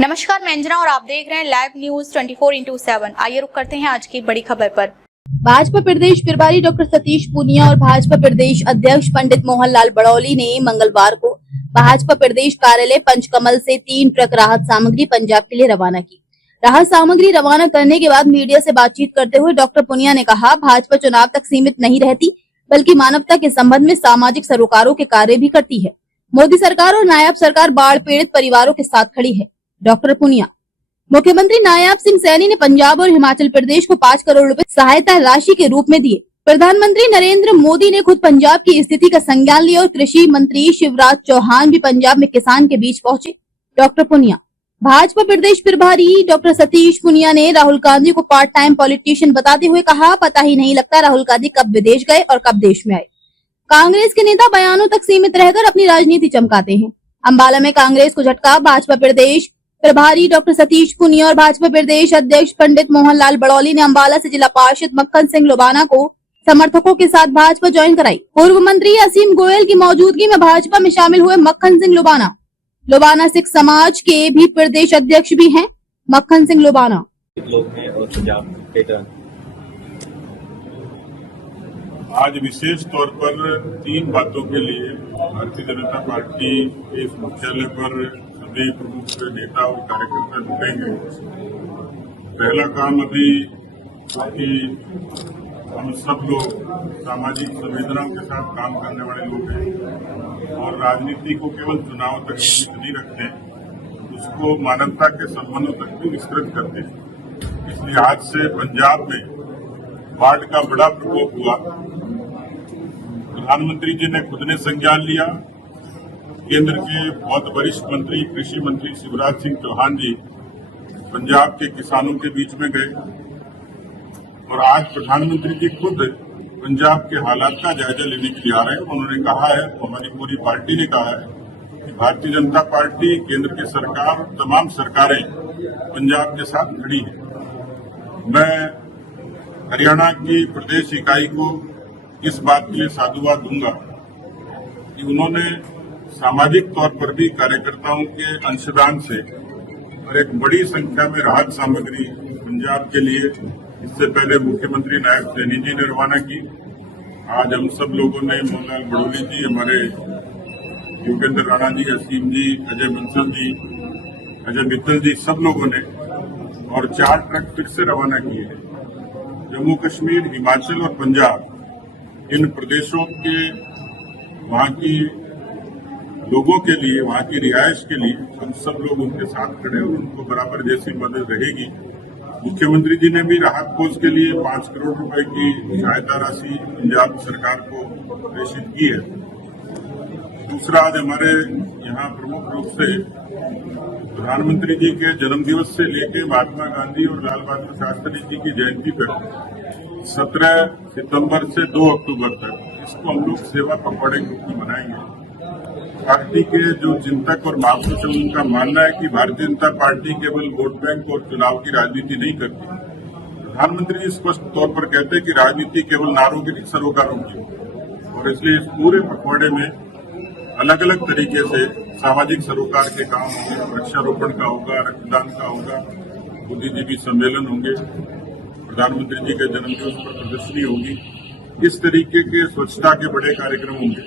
नमस्कार, मैं अंजना और आप देख रहे हैं लाइव न्यूज 24x7। आइए रुक करते हैं आज की बड़ी खबर पर। भाजपा प्रदेश प्रभारी डॉक्टर सतीश पूनिया और भाजपा प्रदेश अध्यक्ष पंडित मोहन लाल बड़ौली ने मंगलवार को भाजपा प्रदेश कार्यालय पंचकमल से 3 ट्रक राहत सामग्री पंजाब के लिए रवाना की। राहत सामग्री रवाना करने के बाद मीडिया से बातचीत करते हुए डॉक्टर पूनिया ने कहा, भाजपा चुनाव तक सीमित नहीं रहती बल्कि मानवता के संबंध में सामाजिक सरोकारों के कार्य भी करती है। मोदी सरकार और नायब सरकार बाढ़ पीड़ित परिवारों के साथ खड़ी है। डॉक्टर पूनिया, मुख्यमंत्री नायब सिंह सैनी ने पंजाब और हिमाचल प्रदेश को 5 करोड़ रुपए सहायता राशि के रूप में दिए। प्रधानमंत्री नरेंद्र मोदी ने खुद पंजाब की स्थिति का संज्ञान लिया और कृषि मंत्री शिवराज चौहान भी पंजाब में किसान के बीच पहुंचे। डॉक्टर पूनिया, भाजपा प्रदेश प्रभारी डॉक्टर सतीश पूनिया ने राहुल गांधी को पार्ट टाइम पॉलिटिशियन बताते हुए कहा, पता ही नहीं लगता राहुल गांधी कब विदेश गए और कब देश में आए। कांग्रेस के नेता बयानों तक सीमित रहकर अपनी राजनीति चमकाते हैं। अंबाला में कांग्रेस को झटका। भाजपा प्रदेश प्रभारी डॉक्टर सतीश पूनिया और भाजपा प्रदेश अध्यक्ष पंडित मोहन लाल बड़ौली ने अंबाला से जिला पार्षद मक्खन सिंह लोबाना को समर्थकों के साथ भाजपा ज्वाइन कराई। पूर्व मंत्री असीम गोयल की मौजूदगी में भाजपा में शामिल हुए मक्खन सिंह लोबाना सिख समाज के भी प्रदेश अध्यक्ष भी हैं। मक्खन सिंह लोबाना आज विशेष तौर पर 3 बातों के लिए भारतीय जनता पार्टी के इस मुख्यालय पर सभी प्रमुख नेता और कार्यकर्ता जुटेंगे। पहला काम अभी कि हम सब लोग सामाजिक संवेदनाओं के साथ काम करने वाले लोग हैं और राजनीति को केवल चुनाव तक सीमित नहीं रखते, उसको मानवता के संबंधों तक भी विस्तृत करते हैं। इसलिए आज से पंजाब में बाढ़ का बड़ा प्रकोप हुआ। प्रधानमंत्री जी ने खुद ने संज्ञान लिया। केंद्र के बहुत वरिष्ठ मंत्री कृषि मंत्री शिवराज सिंह चौहान जी पंजाब के किसानों के बीच में गए और आज प्रधानमंत्री जी खुद पंजाब के हालात का जायजा लेने के लिए आ रहे हैं। उन्होंने कहा है, हमारी पूरी पार्टी ने कहा है कि भारतीय जनता पार्टी, केंद्र की सरकार, तमाम सरकारें पंजाब के साथ खड़ी हैं। मैं हरियाणा की प्रदेश इकाई को इस बात के लिए साधुवाद दूंगा कि उन्होंने सामाजिक तौर पर भी कार्यकर्ताओं के अंशदान से और एक बड़ी संख्या में राहत सामग्री पंजाब के लिए इससे पहले मुख्यमंत्री नायब सैनी जी ने रवाना की। आज हम सब लोगों ने, मोहनलाल बड़ौली जी, हमारे योगेंद्र राणा जी, असीम जी, अजय बंसल जी, अजय मित्तल जी, सब लोगों ने और 4 ट्रक फिर से रवाना किए हैं। जम्मू कश्मीर, हिमाचल और पंजाब, इन प्रदेशों के वहां की लोगों के लिए, वहां की रिहायश के लिए हम सब लोग उनके साथ खड़े और उनको बराबर जैसी मदद रहेगी। मुख्यमंत्री जी ने भी राहत कोष के लिए 5 करोड़ रुपए की सहायता राशि पंजाब सरकार को प्रेषित की है। दूसरा, आज हमारे यहाँ प्रमुख रूप से प्रधानमंत्री जी के जन्मदिवस से लेकर महात्मा गांधी और लाल बहादुर शास्त्री जी की जयंती तक 17 सितंबर से 2 अक्टूबर तक इसको हम लोग सेवा पखवाड़े के रूप में मनाएंगे। पार्टी के जो चिंतक और महापुरुष, उनका मानना है कि भारतीय जनता पार्टी केवल वोट बैंक और चुनाव की राजनीति नहीं करती। प्रधानमंत्री जी स्पष्ट तौर पर कहते हैं कि राजनीति केवल नारों की, सरोकारों की, और इसलिए इस पूरे पखवाड़े में अलग अलग तरीके से सामाजिक सरोकार के काम होंगे। वृक्षारोपण का होगा, रक्तदान का होगा, बुद्धिजीवी सम्मेलन होंगे, प्रधानमंत्री जी के जन्मदिवस पर प्रदर्शनी होगी। इस तरीके के स्वच्छता के बड़े कार्यक्रम होंगे।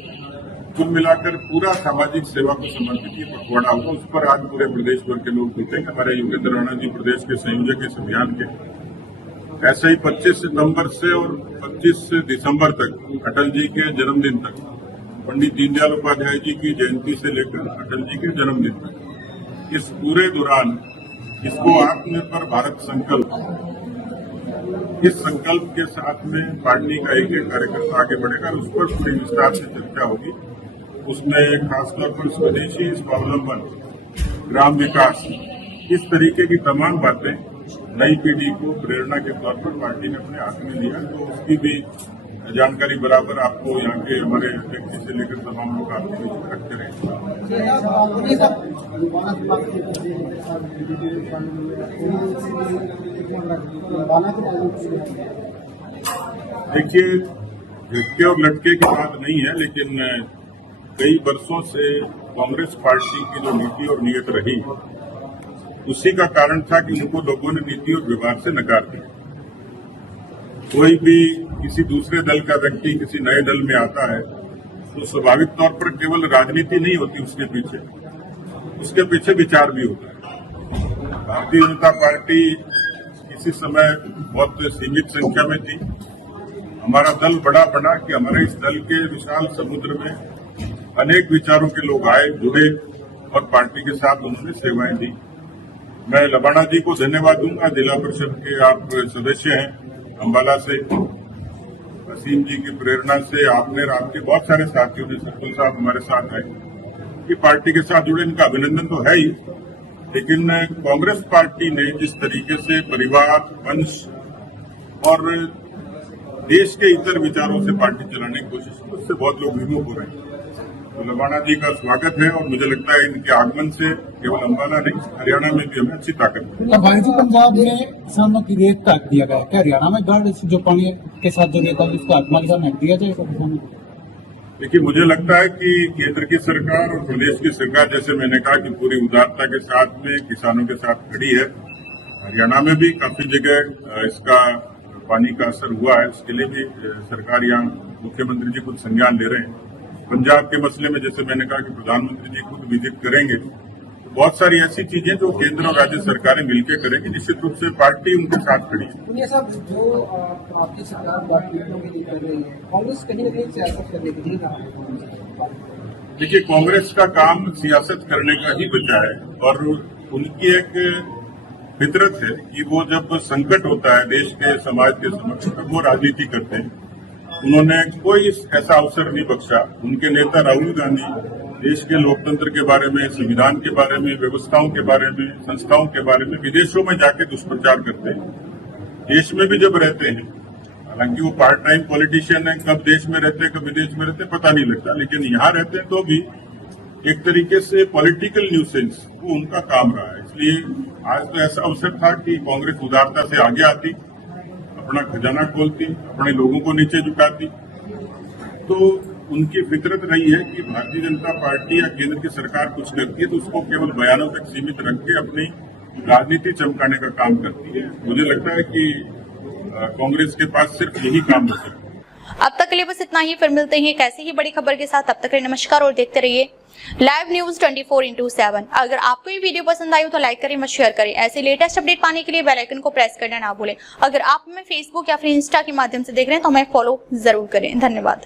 कुल मिलाकर पूरा सामाजिक सेवा को समर्पित ये पखवाड़ा होगा। उस पर आज पूरे प्रदेश भर के लोग जुटेंगे। हमारे योगेंद्र राणा जी प्रदेश के संयोजक इस अभियान के। ऐसे ही 25 सितंबर से और 25 दिसंबर तक, अटल जी के जन्मदिन तक, पंडित दीनदयाल उपाध्याय जी की जयंती से लेकर अटल जी के जन्मदिन तक, इस पूरे दौरान इसको आत्मनिर्भर भारत संकल्प, इस संकल्प के साथ में पार्टी का एक कार्यकर्ता आगे बढ़ेगा और उस पर पूरी विस्तार से चर्चा होगी। उसमें खासतौर पर स्वदेशी स्वावलंबन, ग्राम विकास, इस तरीके की तमाम बातें नई पीढ़ी को प्रेरणा के तौर पर पार्टी ने अपने हाथ में लिया। तो उसकी भी जानकारी बराबर आपको यहाँ के हमारे व्यक्ति से लेकर तमाम लोग आपके बीच रखते रहेंगे। देखिए, झटके और लटके की बात नहीं है, लेकिन कई वर्षों से कांग्रेस पार्टी की जो नीति और नीयत रही उसी का कारण था कि उनको लोगों ने नीति और व्यवहार से नकार दिया। कोई भी किसी दूसरे दल का व्यक्ति किसी नए दल में आता है तो स्वाभाविक तौर पर केवल राजनीति नहीं होती उसके पीछे विचार भी होता है। भारतीय जनता पार्टी किसी समय बहुत सीमित संख्या में थी। हमारा दल बड़ा बना कि हमारे इस दल के विशाल समुद्र में अनेक विचारों के लोग आए, जुड़े और पार्टी के साथ उन्होंने सेवाएं दी। मैं लबाना जी को धन्यवाद दूंगा, जिला परिषद के आप सदस्य हैं अंबाला से, वसीम जी की प्रेरणा से आपने और आपके बहुत सारे साथियों ने, सफल साहब हमारे साथ आए कि पार्टी के साथ जुड़े, इनका अभिनंदन तो है ही। लेकिन कांग्रेस पार्टी ने जिस तरीके से परिवार, वंश और देश के इतर विचारों से पार्टी चलाने की कोशिश की, उससे बहुत लोग विमुख हो रहे हैं। तो लबाना जी का स्वागत है और मुझे लगता है इनके आगमन से केवल अंबाला नहीं, हरियाणा में भी हमें अच्छी ताकत है। भाई जी, पंजाब में किसानों की रेत काट दिया गया, क्या हरियाणा में गाड़ जो पानी के साथ जो रेत है उसको आत्मा के साथ नक दिया जाएगा किसानों को? देखिए, मुझे लगता है कि केंद्र की सरकार और प्रदेश की सरकार, जैसे मैंने कहा कि पूरी उदारता के साथ में किसानों के साथ खड़ी है। हरियाणा में भी काफी जगह इसका पानी का असर हुआ है, उसके लिए भी सरकार यहाँ मुख्यमंत्री जी खुद संज्ञान ले रहे हैं। पंजाब के मसले में जैसे मैंने कहा कि प्रधानमंत्री जी खुद विजिट करेंगे। बहुत सारी ऐसी चीजें जो केंद्र और राज्य सरकारें मिलकर करेंगी, निश्चित रूप से पार्टी उनके साथ खड़ी है। ये सब जो आपकी सरकार बातचीतों के लिए कर रही है, कांग्रेस कहीं न कहीं सियासत करने के लिए देखिए, कांग्रेस का काम सियासत करने का ही बचा है और उनकी एक फितरत है कि वो जब संकट होता है देश के समाज के समक्ष तब वो राजनीति करते हैं। उन्होंने कोई ऐसा अवसर नहीं बख्शा। उनके नेता राहुल गांधी देश के लोकतंत्र के बारे में, संविधान के बारे में, व्यवस्थाओं के बारे में, संस्थाओं के बारे में विदेशों में जाके दुष्प्रचार करते हैं। देश में भी जब रहते हैं, हालांकि वो पार्ट टाइम पॉलिटिशियन है, कब देश में रहते हैं कब विदेश में रहते हैं पता नहीं लगता, लेकिन यहाँ रहते हैं तो भी एक तरीके से पॉलिटिकल न्यूसेंस वो उनका काम रहा है। इसलिए आज तो ऐसा अवसर था कि कांग्रेस उदारता से आगे आती, अपना खजाना खोलती, अपने लोगों को नीचे झुकाती। तो उनकी फितरत रही है कि भारतीय जनता पार्टी या केंद्र की सरकार कुछ करती है तो उसको केवल बयानों तक सीमित रख के अपनी राजनीति चमकाने का काम करती है। मुझे लगता है कि कांग्रेस के पास सिर्फ यही काम बचा है। अब तक के लिए बस इतना ही, फिर मिलते हैं एक ऐसी ही बड़ी खबर के साथ। तब तक के लिए नमस्कार और देखते रहिए लाइव न्यूज 24/7। अगर आपको ये वीडियो पसंद आई हो तो लाइक करें, मत शेयर करें। ऐसे लेटेस्ट अपडेट पाने के लिए बेल आइकन को प्रेस करना ना भूलें। अगर आप हमें फेसबुक या फिर इंस्टा के माध्यम से देख रहे हैं तो हमें फॉलो जरूर करें। धन्यवाद।